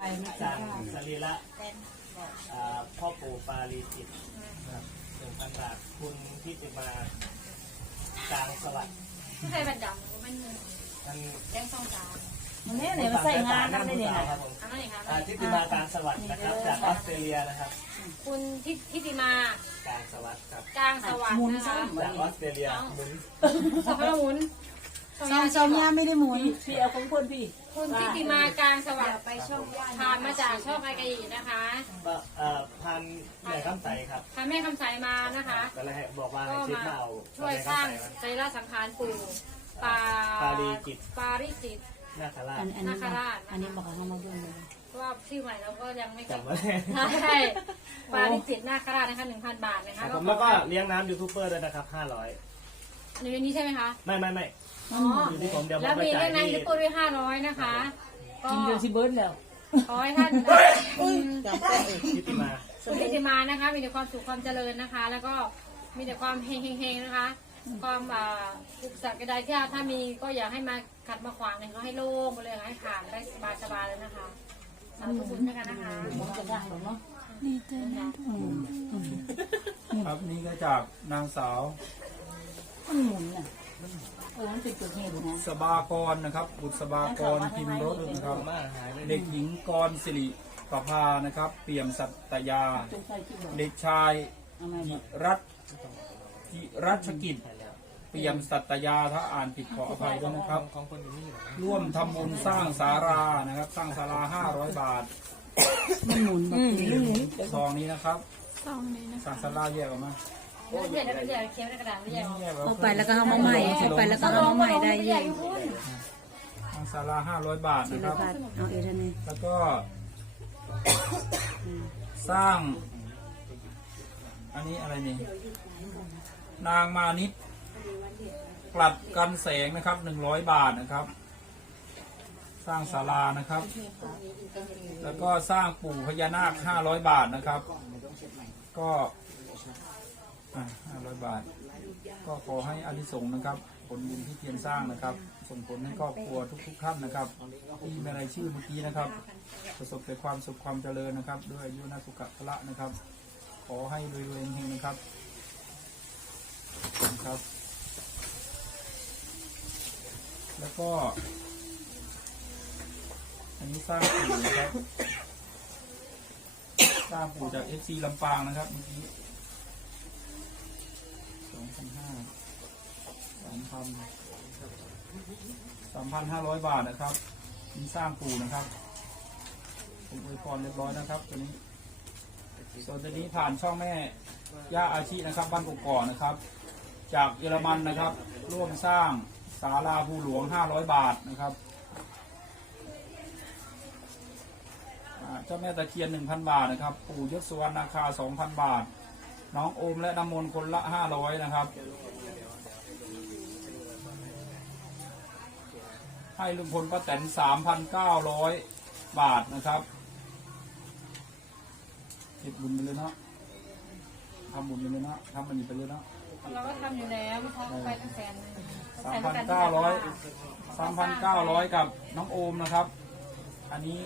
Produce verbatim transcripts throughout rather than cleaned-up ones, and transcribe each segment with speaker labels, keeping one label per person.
Speaker 1: จากสรีระพ่อปู่ปาลีจิตนะครับหนึ่งพันบาทคุณที่จะมากลางสวัสดิ์
Speaker 2: ใครบันดาลมันมันแจ้งต้องการ
Speaker 3: มันเนี่ยเนี่ยมันใส่งานนั่นเลยเนี่ย
Speaker 1: ครับผมทิติมากลางสวัสดิ์นะครับจากออสเตรเลียนะครับ
Speaker 2: คุณทิทิติมาก
Speaker 1: ลางสวัสดิ์ครับ
Speaker 2: กลางสวัสดิ์นะคะ
Speaker 1: จากออสเตรเลียหมุน
Speaker 2: สองหมุน
Speaker 3: สองสองงานไม่ได้หมุนพี่เอาของคนพี่
Speaker 2: คุณทิติมากลางสวัสดิ์ไปช่องผ่านมาจากช่องไอกอีนะคะ
Speaker 1: พันแม่คำใสครับ
Speaker 2: พันแม่คำใสมานะคะ
Speaker 1: ก็เลยบอกว่าให้ชิดมาเอา
Speaker 2: ช่วยสร้างใจราสังขารปู่ปา
Speaker 1: ปารีจิต
Speaker 2: ปาริจิต
Speaker 1: นาคราช
Speaker 2: นาคราช
Speaker 3: อันนี้บอกเขามาด้วยเลย
Speaker 2: ว่าชื่อใหม่เราก็ยังไม่
Speaker 1: จำไม่
Speaker 2: ใช่ปาริจิตนาคราชนะคะหนึ่งพันบาทนะคะ
Speaker 1: แล้วก็เลี้ยงน้ำยูทูบเบอร์ด้วยนะครับห้าร้อย
Speaker 2: อันนี้ใช่ไหมคะ
Speaker 1: ไม่ไม่ไม่
Speaker 2: อ๋อแล้วมีเรื่องนั้นยูทูบเบอร์ด้วยห้าร้อยนะคะ
Speaker 3: กินเดือนสิเบิร์ดแล้ว
Speaker 2: ขอให้ท่าน
Speaker 1: ทิติมา
Speaker 2: ทิติมานะคะมีแต่ความสุขความเจริญนะคะ แล้วก็มีแต่ความเฮงๆนะคะความอุปสรรคใดๆที่ถ้ามีก็อย่าให้มาขัดมาขวางเลยเขาให้โล่งไปเลยให้ผ่านได้สบายๆเลยนะคะสาธุบุญด้วยกันนะคะ
Speaker 3: จะได้หรอเนาะ
Speaker 4: ดีใจนะครับนี่ก็จากนางสาว
Speaker 3: มันหมุนอ่ะเออมันเป็นตัวเงี้ยนะ
Speaker 4: สบากรนะครับบุตรสบากรพิมพ์รถนะครับเด็กหญิงกรสิริประภานะครับเปี่ยมสัตยาเด็กชายจิรัตจิรัชกิจเปี่ยมสัตยาถ้าอ่านผิดขออภัยด้วยนะครับร่วมทำบุญสร้างศาลานะครับสร้างศาลาห้าร้อยบาท
Speaker 3: มันหมุน
Speaker 4: ซองนี้นะครับ
Speaker 2: ซองนี้นะ
Speaker 4: สร้างศาลาแยกออกมา
Speaker 2: แยกแล้วก็แยกเคี้ยวในกระดาษแยก
Speaker 3: เอาไปแล้วก็เอามาใหม่เอาไปแล้วก็เอามาใหม่ได้ยัง
Speaker 4: สร้างศาลาห้าร้อยบาทนะครับ
Speaker 3: เอาเอท่านนี้
Speaker 4: แล้วก็สร้างอันนี้อะไรนี่นางมานิดกลัดกันแสงนะครับหนึ่งร้อยบาทนะครับสร้างศาลานะครับแล้วก็สร้างปู่พญานาคห้าร้อยบาทนะครับก็ห้าร้อยบาทก็ขอให้อานิสงส์นะครับผลบุญที่เพียรสร้างนะครับส่งผลให้ครอบครัวทุกๆท่านนะครับที่มีรายชื่อเมื่อกี้นะครับประสบแต่ความสุขความเจริญนะครับด้วยอายุนาสุขะพละนะครับขอให้รวยๆเฮงๆนะครับครับแล้วก็อันนี้สร้างปู่นะครับสร้างปู่จากเอฟซีลำปางนะครับเมื่อกี้สองพันห้าสามพันสามพันห้าร้อยบาทนะครับนี่สร้างปู่นะครับผมอวยพรเรียบร้อยนะครับตัวนี้ส่วนตัวนี้ผ่านช่องแม่ย่าอาชีนะครับบ้านกกอกนะครับจากเยอรมันนะครับร่วมสร้างศาลาภูหลวงห้าร้อยบาทนะครับเจ้าแม่ตะเคียนหนึ่งพันบาทนะครับปู่ยศสุวรรณนาคาสองพันบาทน้องโอมและน้ำมนต์คนละห้าร้อยนะครับให้ลุงพลป้าแตนสามพันเก้าร้อยบาทนะครับเก็บบุญไปเลยเนาะทำบุญไปเลยเนาะทำมันอยู่ไปเลยเนาะ
Speaker 2: เราก็ทำอยู่แล้วทำไปตั้งแสน
Speaker 4: สามพันเก้าร้อยสามพันเก้าร้อยกับน้องโอมนะครับอันนี้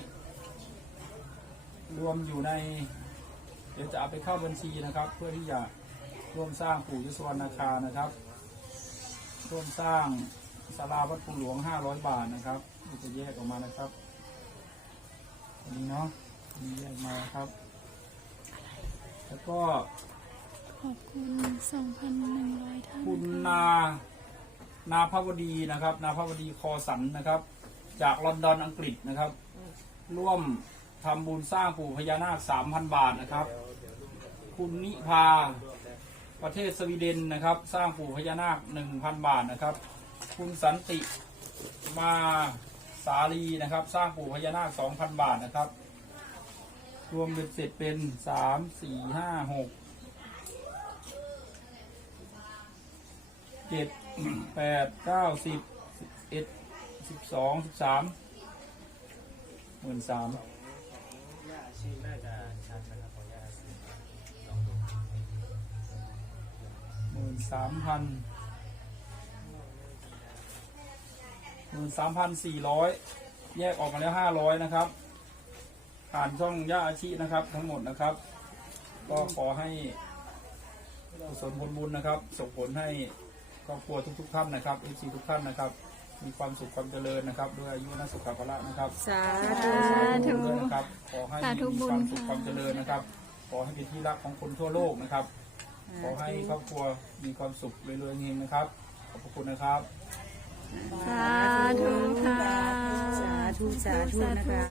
Speaker 4: รวมอยู่ในเดี๋ยวจะเอาไปเข้าบัญชีนะครับเพื่อที่จะร่วมสร้างปู่ยศวรรณนาคานะครับร่วมสร้างศาลาวัดภูหลวงห้าร้อยบาทนะครับจะแยกออกมานะครับอันนี้เนาะนี่แยกมาครับแล้วก็ขอบคุณ สองพันหนึ่งร้อย ท่านคุณนานาภาวดีนะครับนาภาวดีคอสันนะครับจากลอนดอนอังกฤษนะครับร่วมทำบุญสร้างปู่พญานาค สามพัน บาทนะครับคุณนิพาประเทศสวีเดนนะครับสร้างปู่พญานาค หนึ่งพัน บาทนะครับคุณสันติมาสาลีนะครับสร้างปู่พญานาค สองพัน บาทนะครับรวมเป็นเสร็จเป็นสาม สี่ ห้า หก เจ็ด แปด เก้า สิบ สิบเอ็ด สิบสอง สิบสาม หมื่นสาม
Speaker 1: น่าจะชัดนะครับของยาสี
Speaker 4: หมื่นสามพันหมื่นสามพันสี่ร้อยแยกออกมาแล้วห้าร้อยนะครับผ่านช่องย่าอาชีนะครับ ทั้งหมดนะครับ ก็ขอให้กุศลผลบุญนะครับส่งผลให้ครอบครัวทุกๆท่านนะครับเอฟซีทุกท่านนะครับ มีความสุขความเจริญนะครับด้วยอายุนัสุขภาระนะครับ
Speaker 5: สา
Speaker 4: สา
Speaker 5: ธุ
Speaker 4: ธุนะครับขอให้
Speaker 5: สาธุ
Speaker 4: มี
Speaker 5: บุ
Speaker 4: ค
Speaker 5: ญ
Speaker 4: วามสุข
Speaker 5: ค่ะ
Speaker 4: ความเจริญนะครับ ขอให้เป็นที่รักของคนทั่วโลกนะครับ ขอให้ครอบครัวมีความสุขรวยๆเฮงๆนะครับ ขอบพระคุณนะครับ
Speaker 5: สาธุค่ะ
Speaker 3: สาธุสาธุนะคะ